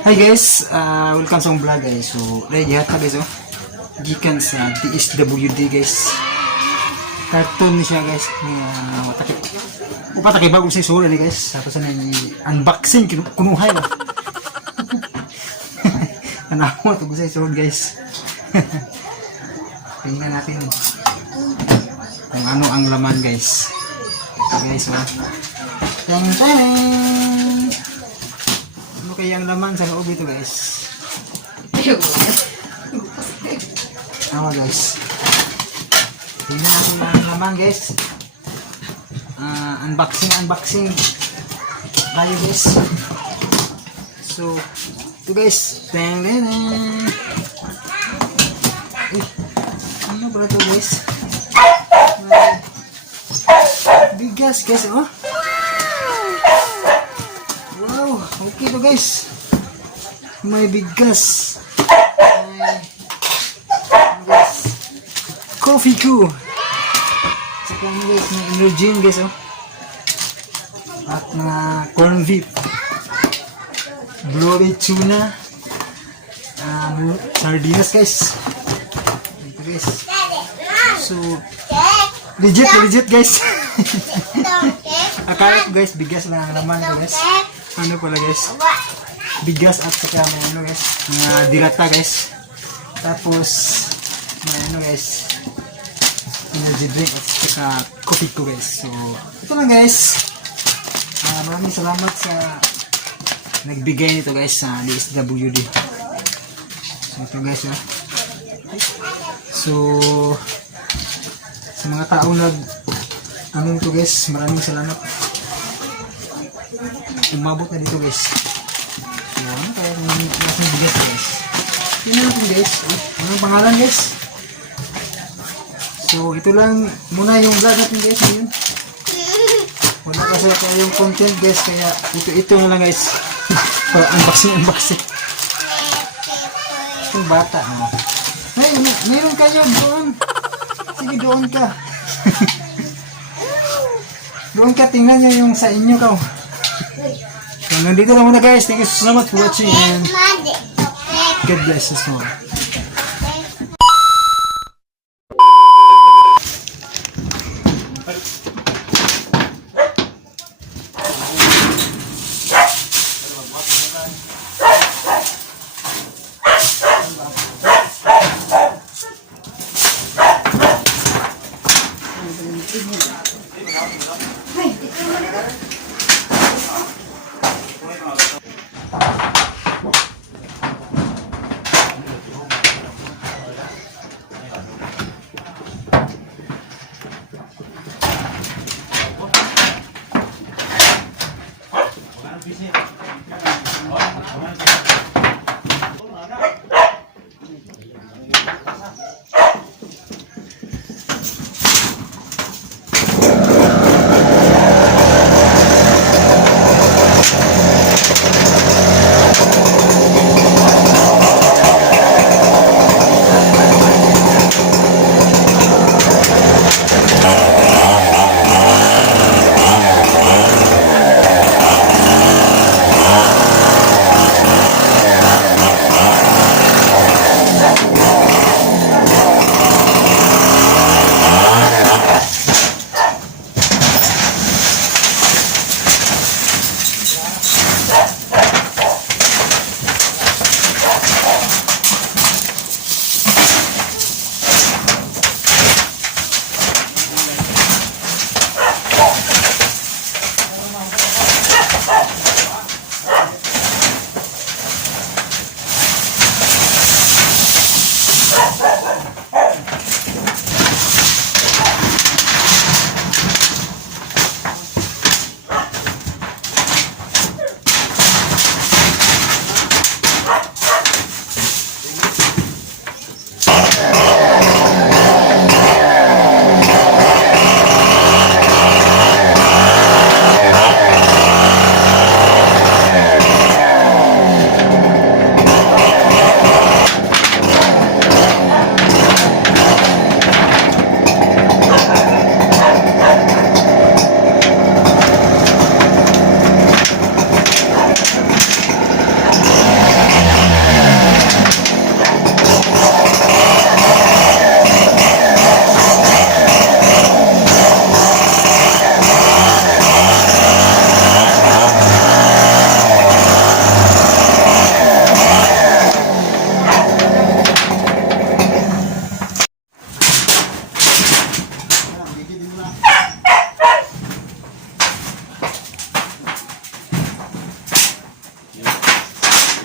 Hi guys, welcome sa akong vlog guys. So, ready hata guys oh. Gikan sa DSWD guys. Cartoon ni siya guys. Watake. Upatake bago sa sura ni guys. Tapos na unboxing kunuhay ba. Anawa to sa sura guys. Tingnan natin kung ano ang laman guys. Ito guys oh. Tang-tang! Ano kaya ang laman sa loob ito guys? Tama guys. Tingnan natin ang laman guys. Unboxing tayo guys. So ito guys. Tang tang tang. Ano pala ito guys? Bigas guys oh. Wow, okay to guys. May bigas. Guys. Coffee ko. Saka guys, may energy guys oh. At mga corn beef. Bloody tuna. Sardinas guys. Ito guys. So legit guys. Akala ko guys, bigas lang ang laman ko guys. Ano pala guys? Bigas at saka may ano guys, mga dilata guys. Tapos may ano guys, energy drink at saka coffee ko guys. So ito lang guys. Maraming salamat sa nagbigay nito guys sa DSWD. So ito guys ha. So sa mga taong ano ito guys, maraming salamat. Umabot na dito guys. So ano kaya kung nasang bigas guys. Tingnan natin guys. Anong pangalan guys? So ito lang muna yung vlog natin guys ngayon. Wala kasi yung content guys, kaya ito na lang guys. For unboxing. Yung bata no. Hey, meron kayo doon. Sige doon ka. Doon ka, tingnan nyo yung sa inyo ka. So, nandito na muna guys. Thank you so much for watching and God bless us all.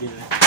Lagi.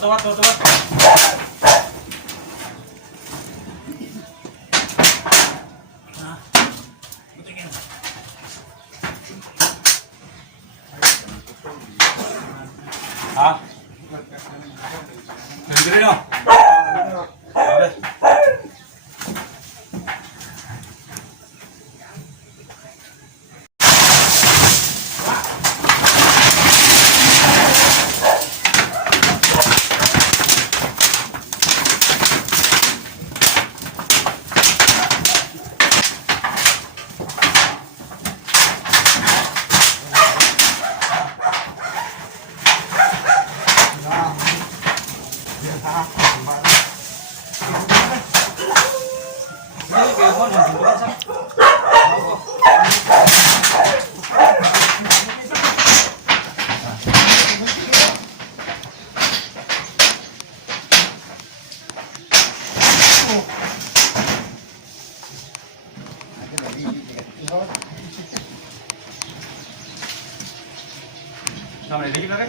Tuat. Ah. Sendiri no. Sama lagi kita kan?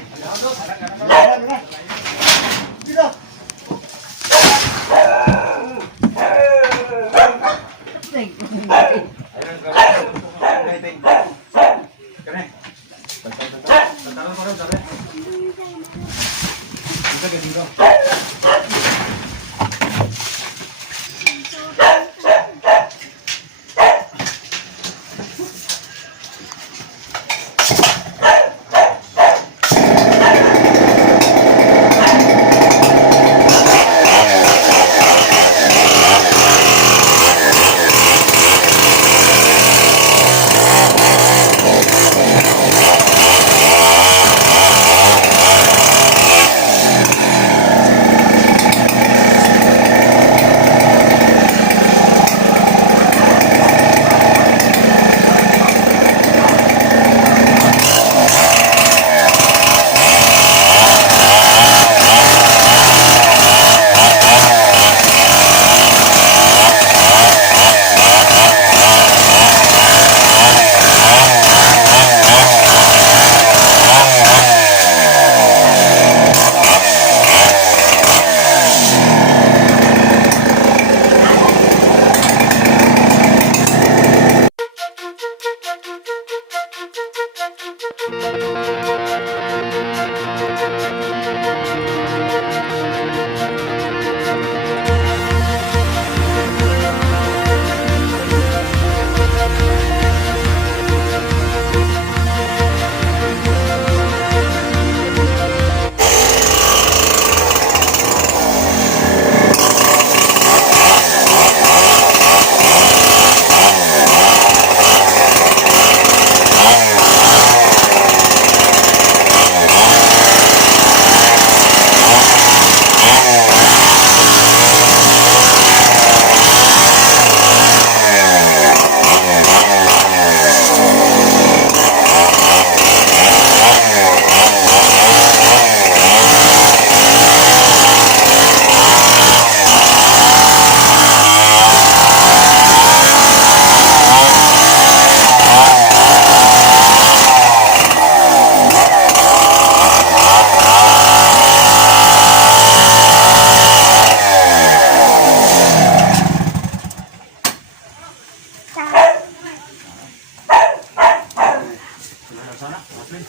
sana. Ratlin.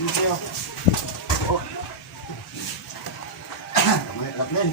Ini sa'yo. Oh. Kamay, Ratlin.